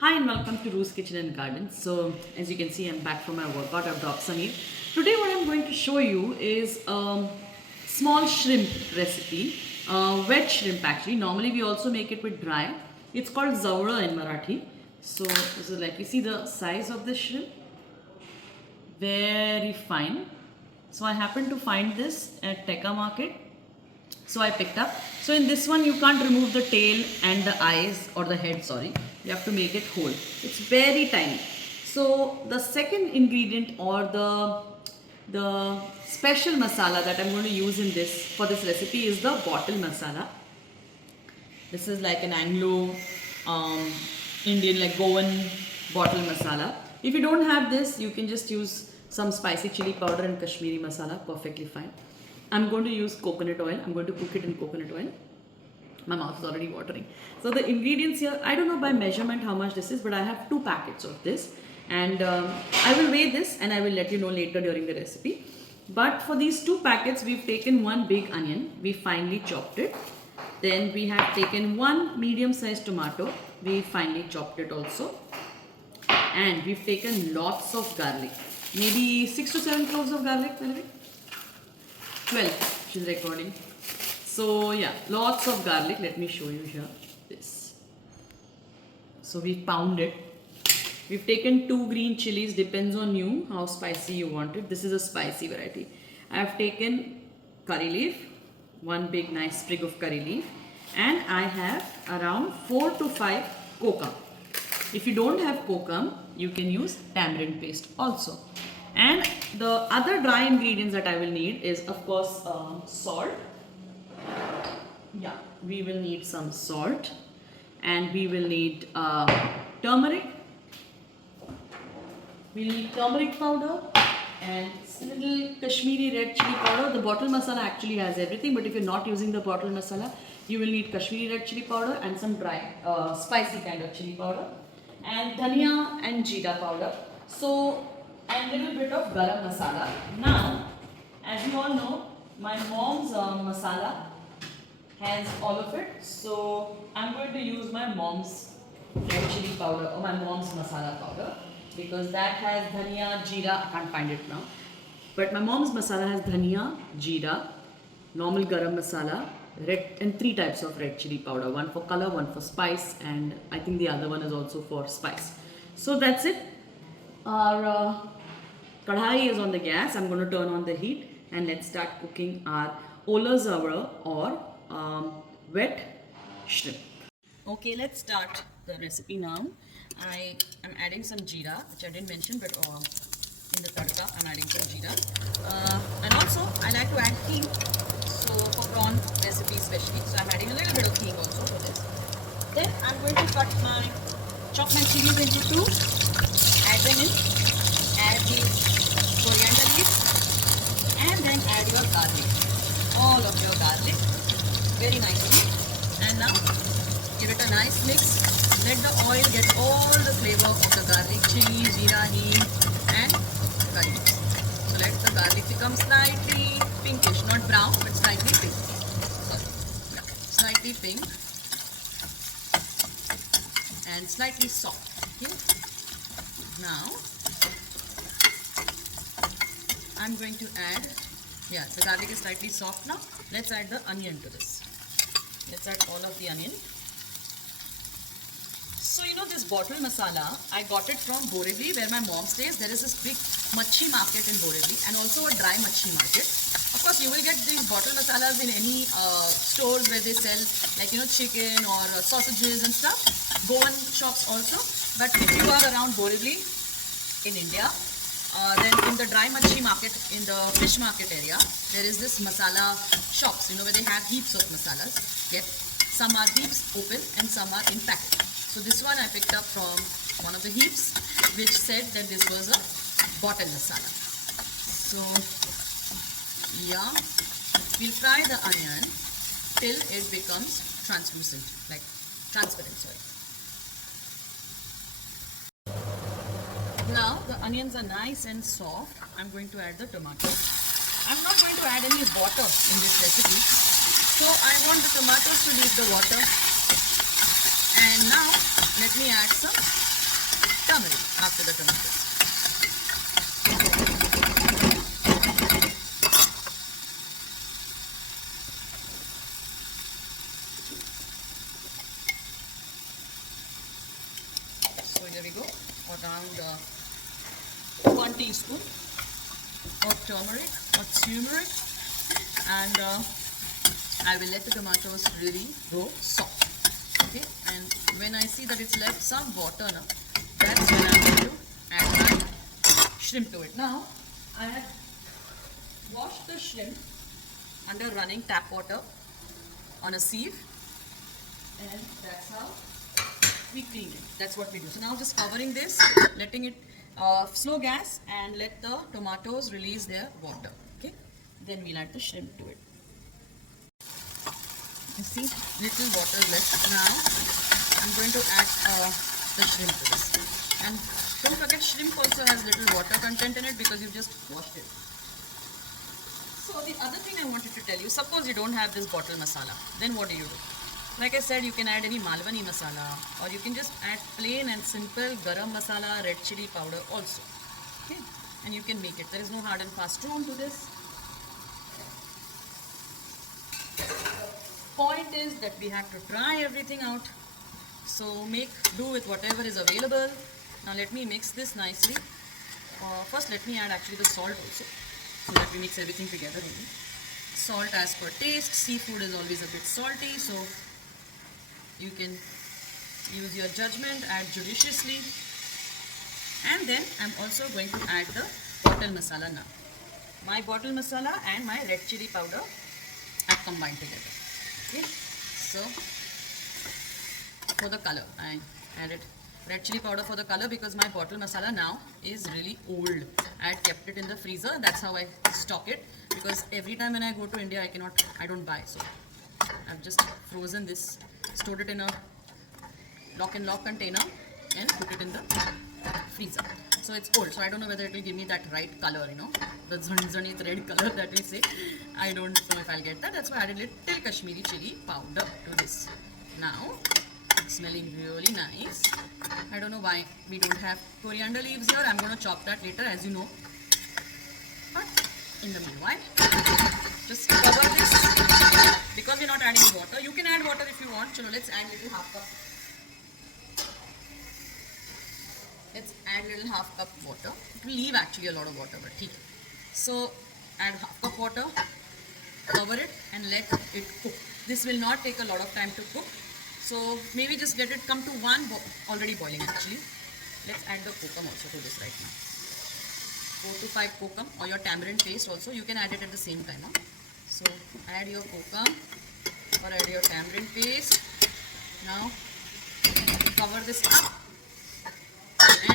Hi and welcome to Ru's Kitchen and Garden. So as you can see, I'm back from my workout. I've dropped some here. Today what I'm going to show you is small shrimp recipe, wet shrimp actually. Normally we also make it with dry. It's called zawra in Marathi. So this is like, you see the size of this shrimp? Very fine. So I happened to find this at Tekka Market. So I picked up. So in this one you can't remove the tail and the eyes or the head, sorry. You have to make it whole. It's very tiny. So the second ingredient or the special masala that I'm going to use in this for this recipe is the bottle masala. This is like an Anglo Indian like Goan bottle masala. If you don't have this, you can just use some spicy chili powder and Kashmiri masala, perfectly fine. I'm going to use coconut oil. I'm going to cook it in coconut oil. My mouth is already watering. So the ingredients here, I don't know by measurement how much this is, but I have 2 packets of this. And I will weigh this and I will let you know later during the recipe. But for these 2 packets, we've taken 1 big onion. We finely chopped it. Then we have taken 1 medium-sized tomato. We finely chopped it also. And we've taken lots of garlic. Maybe 6 to 7 cloves of garlic, 12, she's recording. So yeah, lots of garlic. Let me show you here. This. So we pound it. We've taken 2 green chilies, depends on you how spicy you want it. This is a spicy variety. I have taken curry leaf, 1 big nice sprig of curry leaf, and I have around 4 to 5 kokum. If you don't have kokum, you can use tamarind paste also. And the other dry ingredients that I will need is of course salt. Yeah, we will need some salt, and we will need turmeric. We'll need turmeric powder and little Kashmiri red chili powder. The bottle masala actually has everything, but if you're not using the bottle masala, you will need Kashmiri red chili powder and some dry spicy kind of chili powder, and dhania and jeera powder. So, and little bit of garam masala. Now, as you all know, my mom's masala has all of it. So I'm going to use my mom's red chili powder or my mom's masala powder, because that has dhania, jeera, I can't find it now. But my mom's masala has dhania, jeera, normal garam masala, red, and 3 types of red chili powder. 1 for color, 1 for spice, and I think the other one is also for spice. So that's it. Our kadhai is on the gas. I'm going to turn on the heat and let's start cooking our ola zawra or wet shrimp. Okay, let's start the recipe now. I am adding some jeera, which I didn't mention, but in the tadka I'm adding some jeera. And also I like to add hing, so for prawn recipe especially. So I'm adding a little bit of hing also for this. Then I'm going to chop my chilies into 2, add them in, add the coriander leaves, and then add your garlic. All of your garlic very nicely. And now give it a nice mix. Let the oil get all the flavor of the garlic, chili, jeera, hing, and curry. So let the garlic become slightly pinkish, not brown, but slightly pink. Sorry, yeah, slightly pink and slightly soft. Okay. Now I'm going to add. Yeah, the garlic is slightly soft now. Let's add the onion to this. Let's add all of the onion. So you know this bottle masala, I got it from Borivali where my mom stays. There is this big machi market in Borivali and also a dry machi market. Of course, you will get these bottle masalas in any stores where they sell like, you know, chicken or sausages and stuff. Goan shops also. But if you are around Borivali in India, then in the dry machi market, in the fish market area, there is this masala shops, you know, where they have heaps of masalas. Yet some are heaps open and some are in packet. So this one I picked up from one of the heaps, which said that this was a bottle masala. So yeah, we'll fry the onion till it becomes translucent, like transparent, sorry. Now the onions are nice and soft. I'm going to add the tomato. I'm not going to add any water in this recipe. So I want the tomatoes to leave the water. And now let me add some turmeric after the tomatoes. So here we go, around 1 teaspoon of turmeric or turmeric, and I will let the tomatoes really go soft. Okay, and when I see that it's left some water now, that's when I'm going to add my shrimp to it. Now I have washed the shrimp under running tap water on a sieve, and that's how we clean it. That's what we do. So now just covering this, letting it slow gas, and let the tomatoes release their water. Okay, then we'll add the shrimp to it. You see, little water left. Now I'm going to add the shrimp to this. And don't forget, shrimp also has little water content in it because you've just washed it. So the other thing I wanted to tell you, suppose you don't have this bottle masala, then what do you do? Like I said, you can add any Malwani masala, or you can just add plain and simple garam masala, red chili powder also. Okay, and you can make it. There is no hard and fast rule to this. Point is that we have to try everything out. So do with whatever is available. Now let me mix this nicely. First let me add actually the salt also, so that we mix everything together only. Salt as per taste. Seafood is always a bit salty, so you can use your judgment, add judiciously. And then I'm also going to add the bottle masala now. My bottle masala and my red chili powder are combined together. Okay, so for the color, I added red chili powder for the color because my bottle masala now is really old. I had kept it in the freezer. That's how I stock it, because every time when I go to India, I don't buy. So I've just frozen this, stored it in a lock and lock container, and put it in the freezer. So it's old, so I don't know whether it will give me that right color, the zanit red color that we say. I don't know if I'll get that. That's why I added little Kashmiri chili powder to this. Now it's smelling really nice. I don't know why we don't have coriander leaves here. I'm going to chop that later, as you know. But in the meanwhile, just cover this. Because we're not adding water, you can add water if you want. So let's add little half cup. Let's add little half cup water. It will leave actually a lot of water, but okay. So add half cup water, cover it, and let it cook. This will not take a lot of time to cook. So maybe just let it come to already boiling actually. Let's add the kokum also to this right now. 4 to 5 kokum, or your tamarind paste also. You can add it at the same time. Huh? So add your kokum or add your tamarind paste. Now cover this up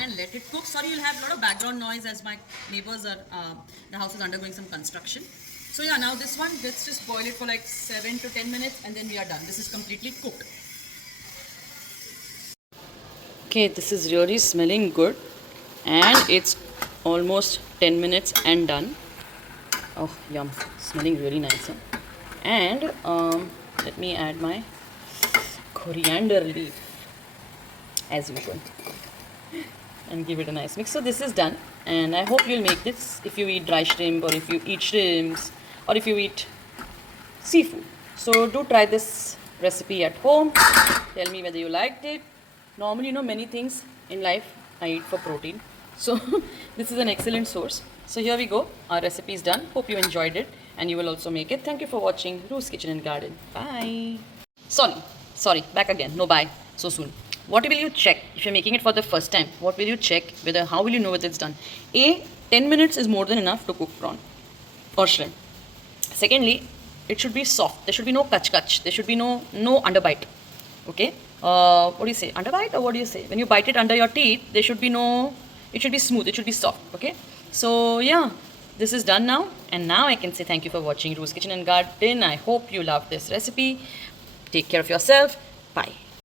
and let it cook. Sorry, you'll have a lot of background noise as my neighbors are, the house is undergoing some construction. So yeah, now this one, let's just boil it for like 7 to 10 minutes and then we are done. This is completely cooked. Okay, this is really smelling good and it's almost 10 minutes and done. Oh, yum, smelling really nice. Huh? And let me add my coriander leaf as usual and give it a nice mix. So this is done, and I hope you'll make this if you eat dry shrimp, or if you eat shrimps, or if you eat seafood. So do try this recipe at home. Tell me whether you liked it. Normally, many things in life I eat for protein. So this is an excellent source. So here we go. Our recipe is done. Hope you enjoyed it and you will also make it. Thank you for watching Ru's Kitchen and Garden. Bye. Sorry, back again. No bye so soon. What will you check if you're making it for the first time? What will you check? How will you know whether it's done? 10 minutes is more than enough to cook prawn or shrimp. Secondly, it should be soft. There should be no kach. There should be no underbite. Okay? What do you say? Underbite, or what do you say? When you bite it under your teeth, there should be it should be smooth. It should be soft. Okay? So yeah, this is done now. And now I can say thank you for watching Ru's Kitchen and Garden. I hope you loved this recipe. Take care of yourself. Bye.